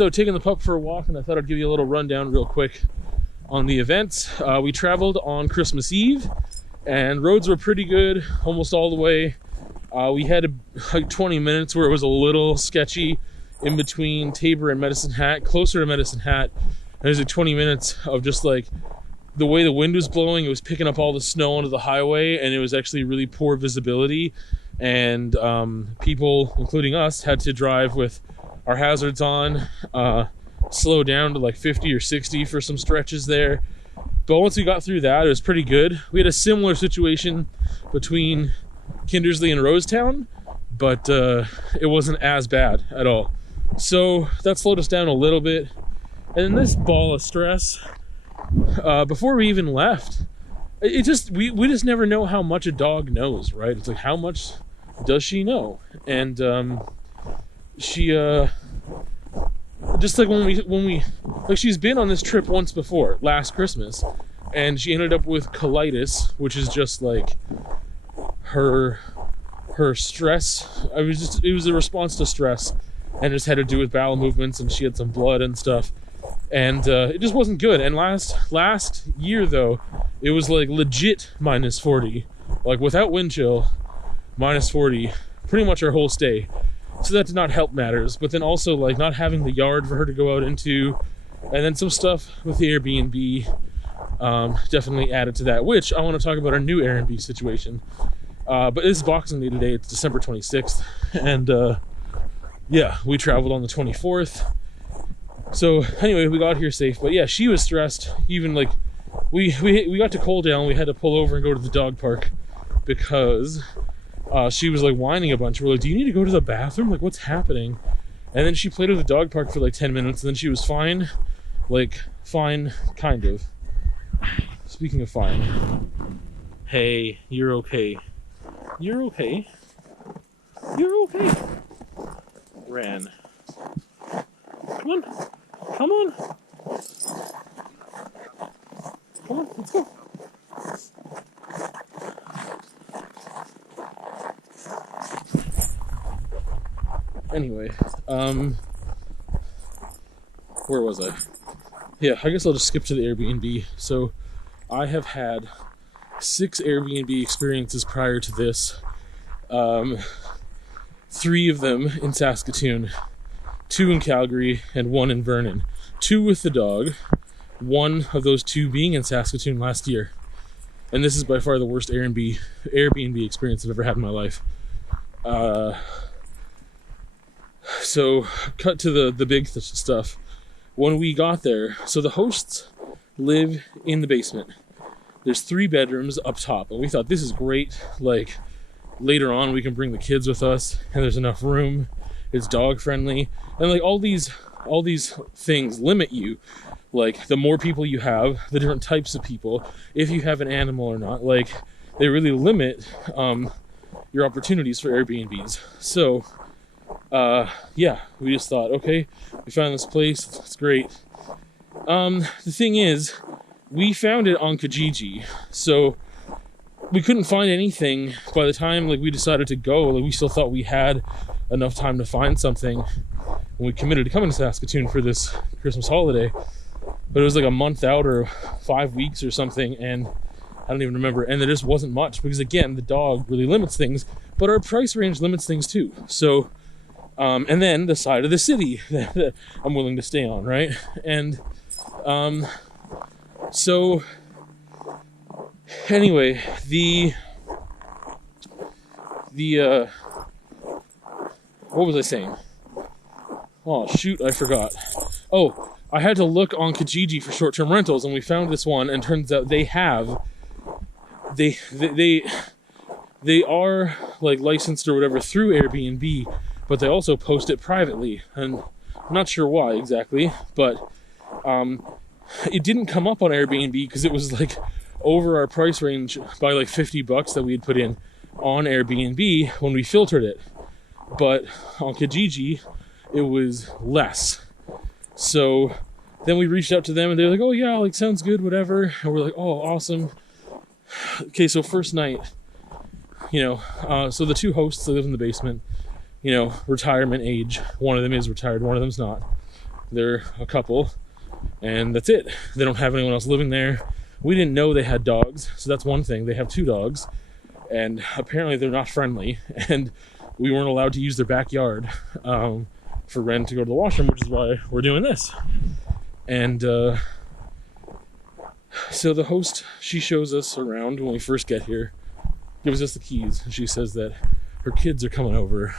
So taking the pup for a walk, and I thought I'd give you a little rundown real quick on the events. We traveled on Christmas Eve, and roads were pretty good almost all the way. We had like 20 minutes where it was a little sketchy in between Tabor and Medicine Hat. Closer to Medicine Hat, there's like 20 minutes of just like the way the wind was blowing. It was picking up all the snow onto the highway, and it was actually really poor visibility. And people, including us, had to drive with our hazards on, slow down to like 50 or 60 for some stretches there. But once we got through that, it was pretty good. We had a similar situation between Kindersley and Rosetown, but it wasn't as bad at all. So that slowed us down a little bit. And then this ball of stress, before we even left, we just never know how much a dog knows, right? It's like, how much does she know? And she just like when we like, she's been on this trip once before, last Christmas, and she ended up with colitis, which is just like her stress. It was a response to stress, and just had to do with bowel movements, and she had some blood and stuff, and it just wasn't good. And last year though, it was like legit minus 40, like without wind chill, minus 40 pretty much our whole stay. So that did not help matters. But then also like not having the yard for her to go out into, and then some stuff with the Airbnb definitely added to that, which I want to talk about our new Airbnb situation. But it's Boxing Day today. It's December 26th, and yeah, we traveled on the 24th. So anyway, we got here safe. But yeah, she was stressed. Even like we got to Coaldale, and we had to pull over and go to the dog park because she was like whining a bunch. We're like, do you need to go to the bathroom? Like, what's happening? And then she played with the dog park for like 10 minutes, and then she was fine. Like, fine, kind of. Speaking of fine. Hey, you're okay. You're okay. You're okay. Ran. Come on. Come on. Come on, let's go. Anyway, where was I? Yeah, I guess I'll just skip to the Airbnb. So I have had 6 Airbnb experiences prior to this. 3 of them in Saskatoon, 2 in Calgary, and 1 in Vernon. 2 with the dog, 1 of those 2 being in Saskatoon last year. And this is by far the worst Airbnb experience I've ever had in my life. So cut to the big stuff. When we got there, so the hosts live in the basement. There's 3 bedrooms up top, and we thought this is great. Like, later on we can bring the kids with us, and there's enough room. It's dog friendly, and like all these things limit you. Like, the more people you have, the different types of people, if you have an animal or not, like, they really limit your opportunities for Airbnbs. So yeah, we just thought, okay, we found this place, it's great. The thing is, we found it on Kijiji, so we couldn't find anything by the time like we decided to go. Like, we still thought we had enough time to find something when we committed to coming to Saskatoon for this Christmas holiday. But it was like a month out or 5 weeks or something, and I don't even remember. And there just wasn't much because, again, the dog really limits things, but our price range limits things too. So and then the side of the city that I'm willing to stay on, right? And so anyway, the what was I saying? Oh shoot, I forgot. Oh, I had to look on Kijiji for short-term rentals, and we found this one, and turns out they are like licensed or whatever through Airbnb, but they also post it privately, and I'm not sure why exactly, but it didn't come up on Airbnb because it was like over our price range by like $50 that we had put in on Airbnb when we filtered it. But on Kijiji, it was less. So then we reached out to them, and they're like, oh yeah, like, sounds good, whatever. And we're like, oh, awesome. Okay, so first night, so the 2 hosts that live in the basement, retirement age. One of them is retired, one of them's not. They're a couple, and that's it. They don't have anyone else living there. We didn't know they had dogs, so that's one thing. They have 2 dogs, and apparently they're not friendly, and we weren't allowed to use their backyard for Ren to go to the washroom, which is why we're doing this. And so the host, she shows us around when we first get here, gives us the keys, and she says that her kids are coming over.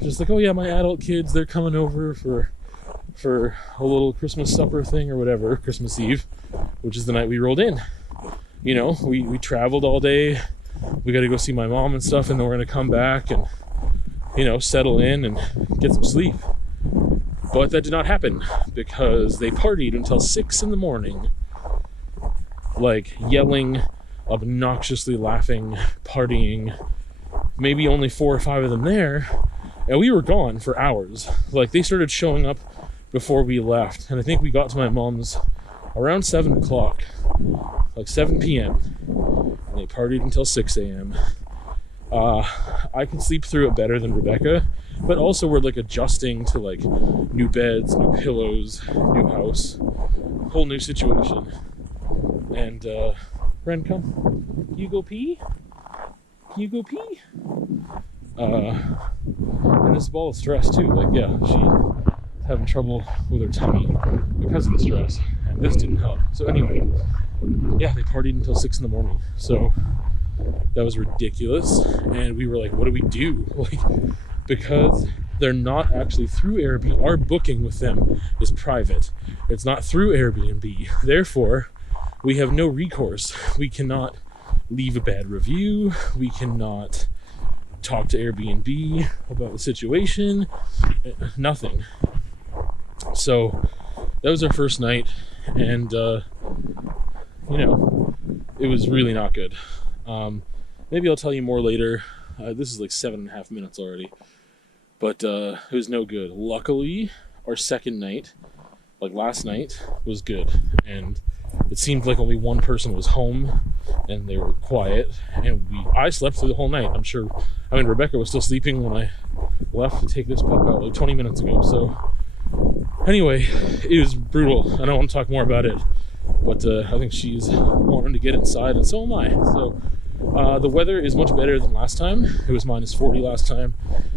Just like, oh yeah, my adult kids, they're coming over for a little Christmas supper thing or whatever, Christmas Eve, which is the night we rolled in. You know, we traveled all day. We got to go see my mom and stuff, and then we're going to come back and, you know, settle in and get some sleep. But that did not happen because they partied until 6 in the morning. Like, yelling, obnoxiously laughing, partying. Maybe only 4 or 5 of them there. And we were gone for hours. Like, they started showing up before we left. And I think we got to my mom's around 7 o'clock. Like 7 p.m. And they partied until 6 a.m. I can sleep through it better than Rebecca. But also we're like adjusting to like new beds, new pillows, new house. Whole new situation. And Ren, come. Can you go pee? Can you go pee? And this ball of stress too. Like, yeah, she's having trouble with her tummy because of the stress. And this didn't help. So anyway, yeah, they partied until 6 in the morning. So that was ridiculous. And we were like, what do we do? Like, because they're not actually through Airbnb. Our booking with them is private. It's not through Airbnb. Therefore, we have no recourse. We cannot leave a bad review. We cannot talk to Airbnb about the situation. Nothing. So that was our first night, and you know, it was really not good. Maybe I'll tell you more later. This is like 7.5 minutes already, but it was no good. Luckily, our second night, like last night, was good, and it seemed like only one person was home, and they were quiet, and I slept through the whole night. I mean, Rebecca was still sleeping when I left to take this pup out like 20 minutes ago. So anyway, it was brutal. I don't want to talk more about it, but I think she's wanting to get inside, and so am I. So the weather is much better than last time. It was minus 40 last time,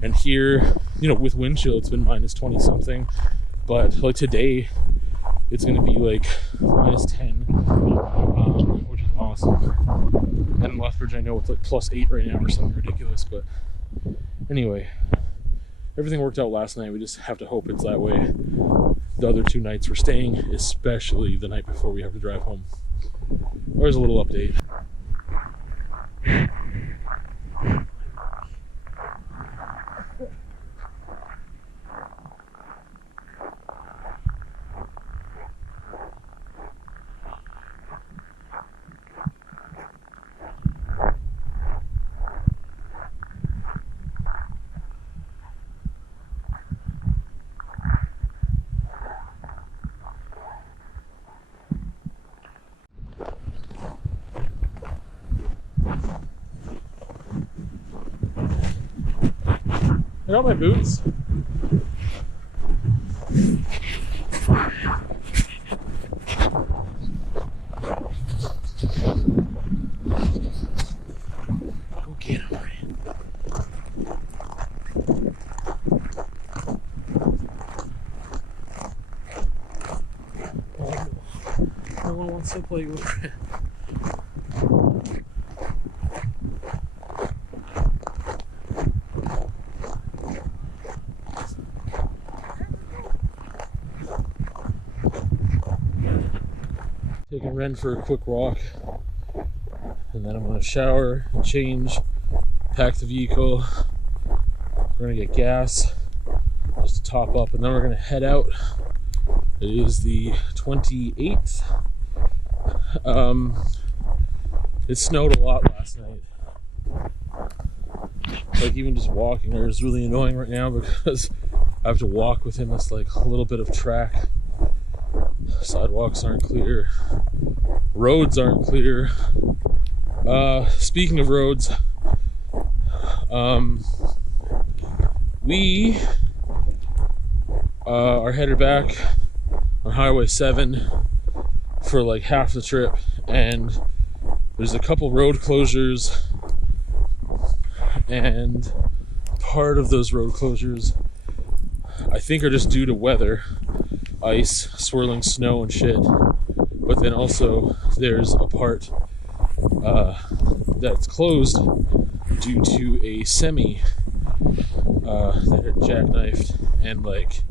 and here, you know, with wind chill, it's been minus 20 something. But like today, it's going to be like minus 10, which is awesome. And in Lethbridge, I know it's like plus 8 right now or something ridiculous. But anyway, everything worked out last night. We just have to hope it's that way the other 2 nights we're staying, especially the night before we have to drive home. There's a little update. I got my boots. Go get him, Ryan. No one wants to play with Ryan. Taking Ren for a quick walk, and then I'm going to shower and change, pack the vehicle. We're going to get gas just to top up, and then we're going to head out. It is the 28th. It snowed a lot last night. Like, even just walking there is really annoying right now because I have to walk with him. It's like a little bit of track. Sidewalks aren't clear. Roads aren't clear. Speaking of roads, we are headed back on Highway 7 for like half the trip, and there's a couple road closures, and part of those road closures I think are just due to weather, ice, swirling snow and shit. But then also there's a part that's closed due to a semi that had jackknifed, and like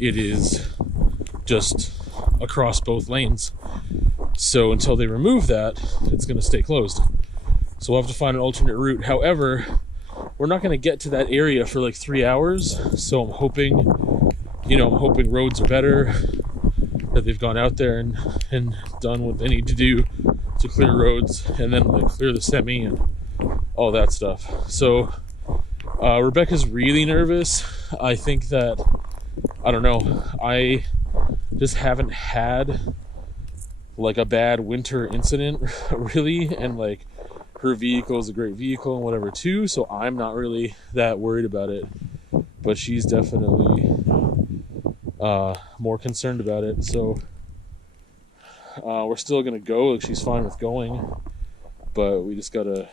it is just across both lanes. So until they remove that, it's going to stay closed. So we'll have to find an alternate route. However, we're not going to get to that area for like 3 hours. So I'm hoping roads are better, that they've gone out there and done what they need to do to clear roads, and then like clear the semi and all that stuff. So Rebecca's really nervous. I think that, I don't know, I just haven't had like a bad winter incident really, and like her vehicle is a great vehicle and whatever too, so I'm not really that worried about it, but she's definitely more concerned about it. So we're still gonna go, like she's fine with going, but we just gotta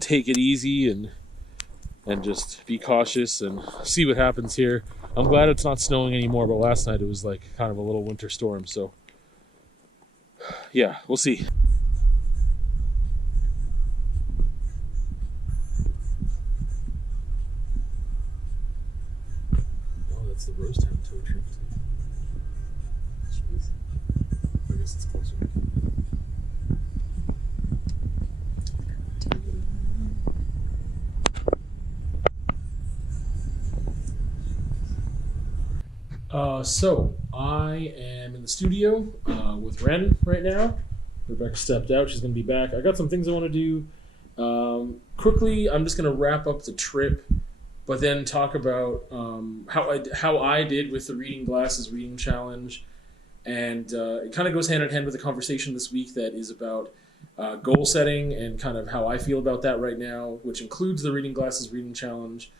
take it easy and just be cautious and see what happens here. I'm glad it's not snowing anymore, but last night it was like kind of a little winter storm, so yeah, we'll see. Oh, that's the Rosetown tow truck. Jeez. I guess it's closer. So I am in the studio with Ren right now. Rebecca stepped out. She's going to be back. I got some things I want to do. Quickly, I'm just going to wrap up the trip, but then talk about how I did with the reading glasses reading challenge. And it kind of goes hand in hand with the conversation this week that is about goal setting and kind of how I feel about that right now, which includes the reading glasses reading challenge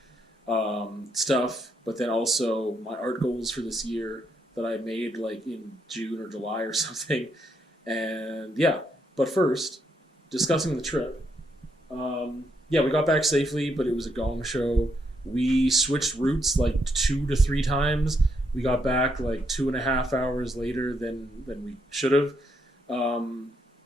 stuff, but then also my art goals for this year that I made like in June or July or something. And yeah, but first, discussing the trip. Yeah, we got back safely, but it was a gong show. We switched routes like 2 to 3 times. We got back like 2.5 hours later than we should have,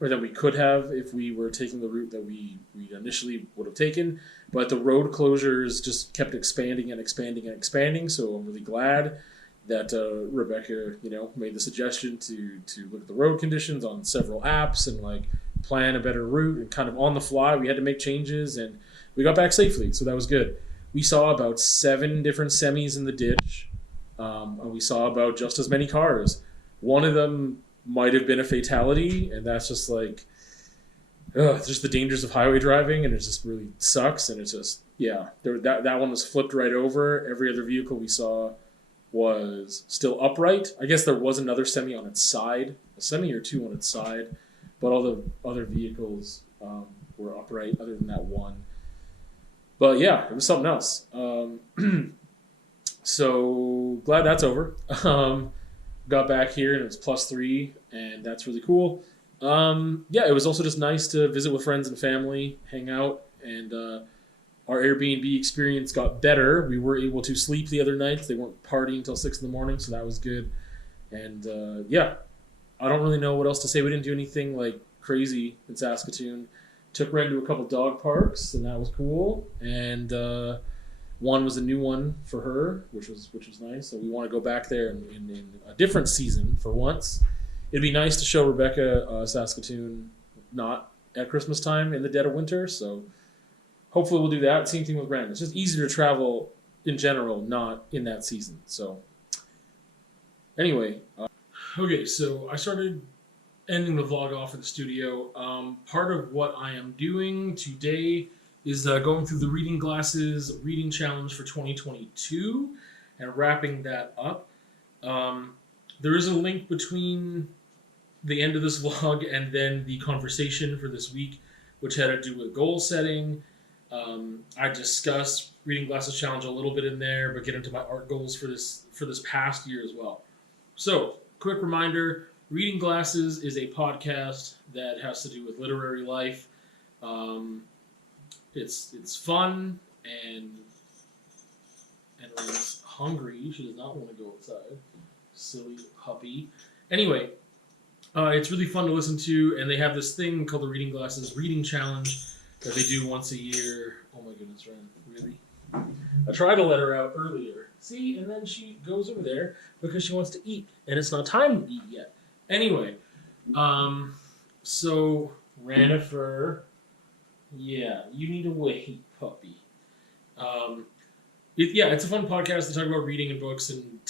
or than we could have if we were taking the route that we initially would have taken. But the road closures just kept expanding and expanding and expanding. So I'm really glad that Rebecca, made the suggestion to look at the road conditions on several apps and like plan a better route, and kind of on the fly we had to make changes, and we got back safely. So that was good. We saw about 7 different semis in the ditch, and we saw about just as many cars. One of them might have been a fatality, and that's just like, just the dangers of highway driving, and it just really sucks. And it's just, yeah, that one was flipped right over. Every other vehicle we saw was still upright. I guess there was another semi on its side, a semi or 2 on its side, but all the other vehicles were upright other than that one. But yeah, it was something else. So glad that's over. Got back here and it was +3, and that's really cool. Yeah, it was also just nice to visit with friends and family, hang out, and our Airbnb experience got better. We were able to sleep the other night. They weren't partying until 6 in the morning, so that was good. And yeah, I don't really know what else to say. We didn't do anything like crazy in Saskatoon. Took Ren to a couple dog parks, and that was cool. And one was a new one for her, which was nice. So we want to go back there in a different season for once. It'd be nice to show Rebecca Saskatoon not at Christmas time in the dead of winter. So hopefully we'll do that. Same thing with Ren. It's just easier to travel in general, not in that season. So anyway, okay, so I started ending the vlog off in the studio. Part of what I am doing today is going through the reading glasses reading challenge for 2022 and wrapping that up. There is a link between the end of this vlog and then the conversation for this week, which had to do with goal setting, I discuss Reading Glasses Challenge a little bit in there, but get into my art goals for this past year as well. So, quick reminder, Reading Glasses is a podcast that has to do with literary life. It's fun, and Emily's hungry. She does not want to go outside. Silly puppy. Anyway, it's really fun to listen to, and they have this thing called the Reading Glasses Reading Challenge that they do once a year. Oh my goodness, Ren, really? I tried to let her out earlier. See, and then she goes over there because she wants to eat, and it's not time to eat yet. Anyway, so Renifer, yeah, you need to wait, puppy. It's a fun podcast to talk about reading and books and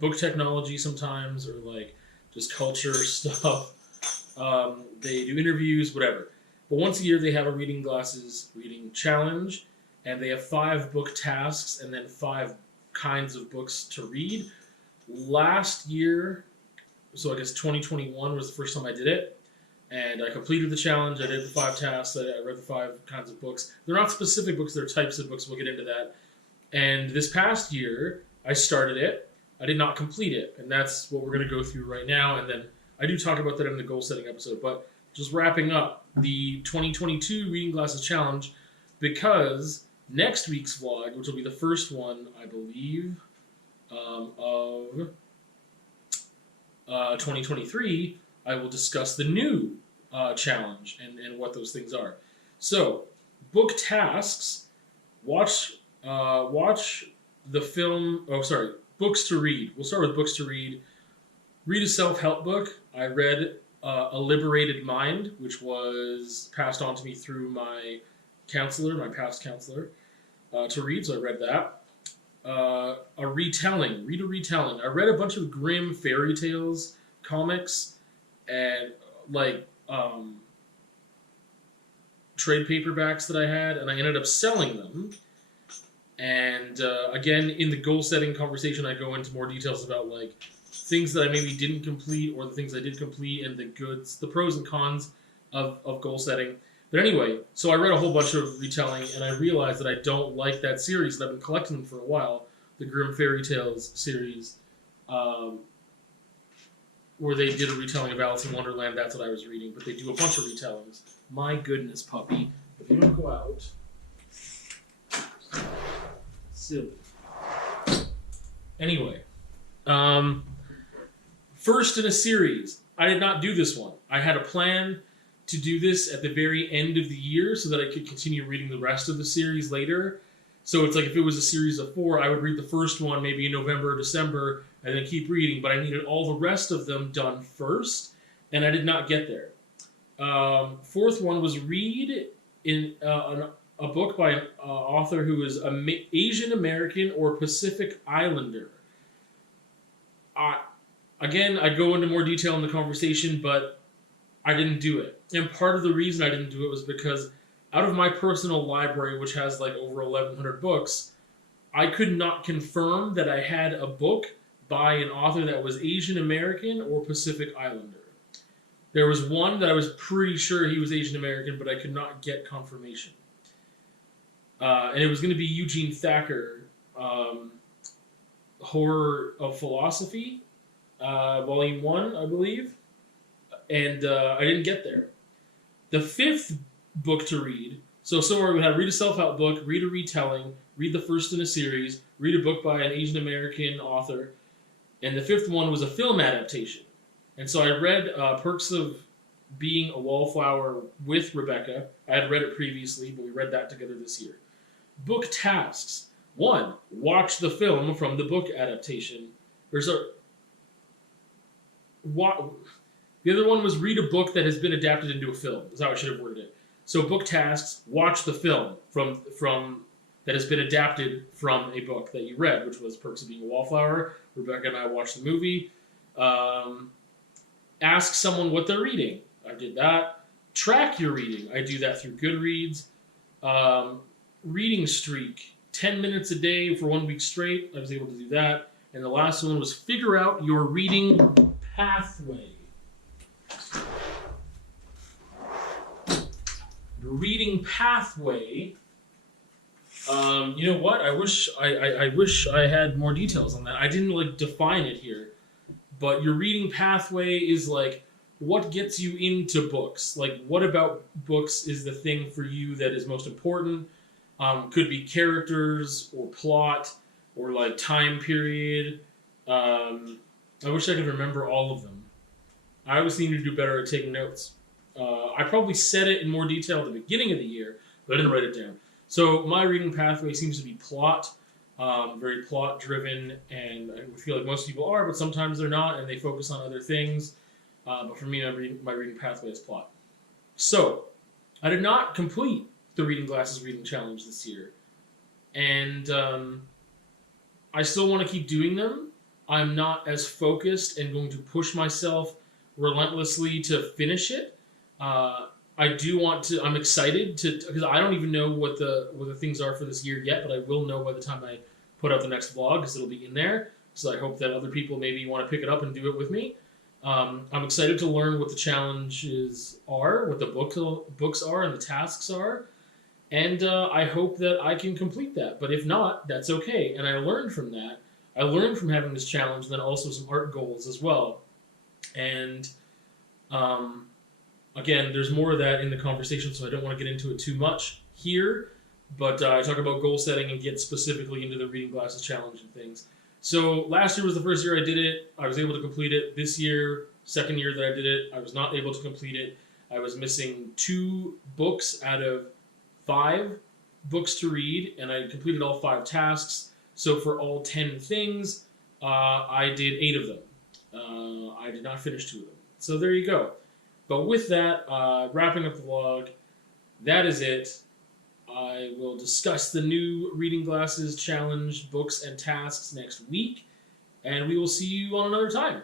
book technology sometimes, or like just culture stuff. They do interviews, whatever. But once a year, they have a Reading Glasses reading challenge, and they have 5 book tasks and then 5 kinds of books to read. Last year, so I guess 2021 was the first time I did it, and I completed the challenge. I did the 5 tasks. I read the 5 kinds of books. They're not specific books; they're types of books. We'll get into that. And this past year, I started it. I did not complete it, and that's what we're going to go through right now. And then I do talk about that in the goal setting episode, but just wrapping up the 2022 Reading Glasses Challenge, because next week's vlog, which will be the first one, I believe, of 2023, I will discuss the new challenge and what those things are. So, book tasks. Watch the film. Oh, sorry. Books to read. We'll start with books to read. Read a self-help book. I read A Liberated Mind, which was passed on to me through my counselor, my past counselor, to read, so I read that. A retelling. Read a retelling. I read a bunch of Grimm fairy tales comics and trade paperbacks that I had, and I ended up selling them. And again, in the goal setting conversation, I go into more details about like things that I maybe didn't complete or the things I did complete and the pros and cons of goal setting. But anyway, so I read a whole bunch of retelling, and I realized that I don't like that series, and I've been collecting them for a while, the Grimm Fairy Tales series, where they did a retelling of Alice in Wonderland. That's what I was reading, but they do a bunch of retellings. My goodness, puppy. If you don't go out... Silly. Anyway, first in a series. I did not do this one. I had a plan to do this at the very end of the year so that I could continue reading the rest of the series later. So it's like if it was a series of 4, I would read the first one maybe in November or December and then keep reading, but I needed all the rest of them done first, and I did not get there. 4th one was read in a book by an author who is Asian American or Pacific Islander. Again, I go into more detail in the conversation, but I didn't do it. And part of the reason I didn't do it was because out of my personal library, which has like over 1,100 books, I could not confirm that I had a book by an author that was Asian American or Pacific Islander. There was one that I was pretty sure he was Asian American, but I could not get confirmation. And it was going to be Eugene Thacker, Horror of Philosophy, Volume 1, I believe. And I didn't get there. The 5th book to read, so somewhere we had read a self-help book, read a retelling, read the first in a series, read a book by an Asian American author, and the 5th one was a film adaptation. And so I read Perks of Being a Wallflower with Rebecca. I had read it previously, but we read that together this year. Book tasks. 1, watch the film from the book adaptation. The other one was read a book that has been adapted into a film. That's how I should have worded it. So book tasks, watch the film from that has been adapted from a book that you read, which was Perks of Being a Wallflower. Rebecca and I watched the movie. Ask someone what they're reading. I did that. Track your reading. I do that through Goodreads. Reading streak. 10 minutes a day for 1 week straight. I was able to do that. And the last one was figure out your reading pathway. The reading pathway You know what? I wish I had more details on that. I didn't like define it here, but your reading pathway is like what gets you into books. Like, what about books is the thing for you that is most important? Could be characters or plot or like time period. I wish I could remember all of them. I always need to do better at taking notes. I probably said it in more detail at the beginning of the year, but I didn't write it down. So my reading pathway seems to be plot, very plot driven, and I feel like most people are, but sometimes they're not, and they focus on other things. But for me, my reading pathway is plot. So I did not complete the Reading Glasses Reading Challenge this year, and I still want to keep doing them. I'm not as focused and going to push myself relentlessly to finish it. I do want to. I'm excited to because I don't even know what the things are for this year yet, but I will know by the time I put out the next vlog because it'll be in there. So I hope that other people maybe want to pick it up and do it with me. I'm excited to learn what the challenges are, what the books are, and the tasks are, and I hope that I can complete that. But if not, that's okay. And I learned from that. I learned from having this challenge, and then also some art goals as well. And again, there's more of that in the conversation, so I don't want to get into it too much here. But I talk about goal setting and get specifically into the Reading Glasses Challenge and things. So last year was the first year I did it. I was able to complete it. This year, second year that I did it, I was not able to complete it. I was missing 2 books out of 5 books to read, and I completed all 5 tasks. So for all 10 things, I did 8 of them. I did not finish 2 of them. So there you go. But with that, wrapping up the vlog, that is it. I will discuss the new Reading Glasses Challenge books and tasks next week, and we will see you on another time.